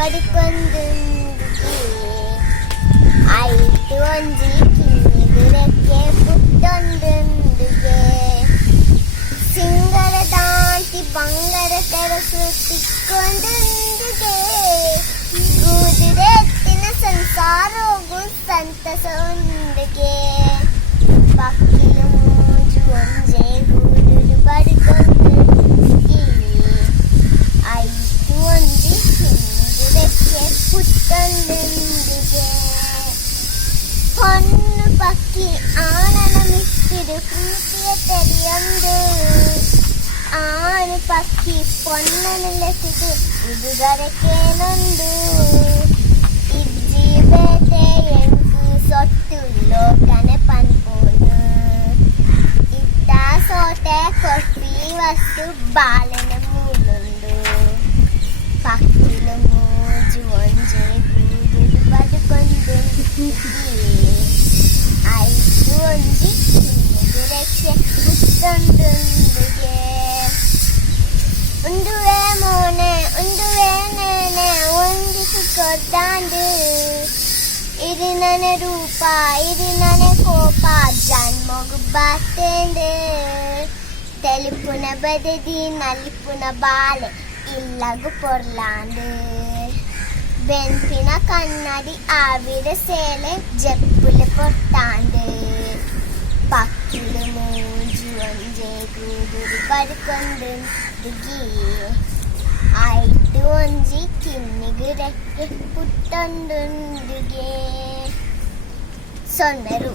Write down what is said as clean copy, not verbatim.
ಬದುಕೊಂದುಂದಿಗೆ ಆಯಿತು ಒಂಜಿ ಕಿನ್ನಿಗುರಕ್ಕೆ ಪುಟ್ಟೊಂದೊಂದಿಗೆ ಸಿಂಗರ ದಾಂತಿ ಬಂಗಾರ ತೆರಸು ತಿಕ್ಕೊಂದೊಂದಿಗೆ ಗೂದಿರೆತ್ತಿನ ಸಂಸಾರ ಹೋಗು ಸಂತಸ ಒಂದಿಗೆ ಪಕ್ಕಿಲು ಮೂಜು ಒಂಜೆ ಗೂಡುಡು ಬದುಕೊಂದೊಂದಿಗೆ ಆಯಿತು ಒಂಜಿ ಕಿನ್ನಿಗುರಕ್ಕೆ ಪುಟ್ಟೊಂದೊಂದಿಗೆ ಹೊನ್ನು ಪಕ್ಕಿ ಆನನ ಮಿಕ್ಕಿಡು ಪ್ರೀತಿಯ ತೆರೆಯೊಂದು ಆನು ಪಕ್ಕಿ ಪೊನ್ನನು ಲೆಸಿದು ಉದುಗರಕೇನೊಂದು ಇಜ್ಜಿ ಬೇಟೆ ಎಂಕು ಸೊಟ್ಟು ಲೋಕನೆ ಪನ್ಪೋನು ಇತ್ತ ಸೋಟೆ ಕೊಟ್ಟಿ ವಸ್ತು ಬಾಲನ ಮೂಲೊಂದು ಪಕ್ಕಿಲು ಮೂಜು ಒಂಜೆ ಗೂಡುಡು ಬದುಕೊಂದು ಆಯಿತು ಒಂಜಿ ಕಿನ್ನಿಗುರಕ್ಕೆ ಪುಟ್ಟೊಂದೊಂದಿಗೆ ಉಂದುವೆ ಮೋನೆ ಉಂದುವೆ ನೇನೆ ಒಂದಿಸು ಕೊದ್ದಾಂಡು ಇರು ನನ್ನ ರೂಪ ಇರು ನನ್ನ ಕೋಪ ಜನ್ಮಗು ಬಾತೇಂದು ತೆಲುಪುನ ಬದದಿ ನಲಿಪುನ ಬಾಲೆ ಇಲ್ಲಗು ಪೊರ್ಲಾಂಡು ಬೆಂಪಿನ ಕನ್ನಡಿ ಆವಿರ ಸೇಲೆ ಜಪ್ಪುಲು ಪೊರ್ತಾಂಡು ಪಕ್ಕಿಲು ಮೂಜು ಒಂಜೆ ಗೂಡುಡು ಬದುಕೊಂದುಂದಿಗೆ ಆಯಿತು ಒಂಜಿ ಕಿನ್ನಿಗುರಕ್ಕೆ ಪುಟ್ಟೊಂದೊಂದಿಗೆ ಸೊನ್ನೆರು.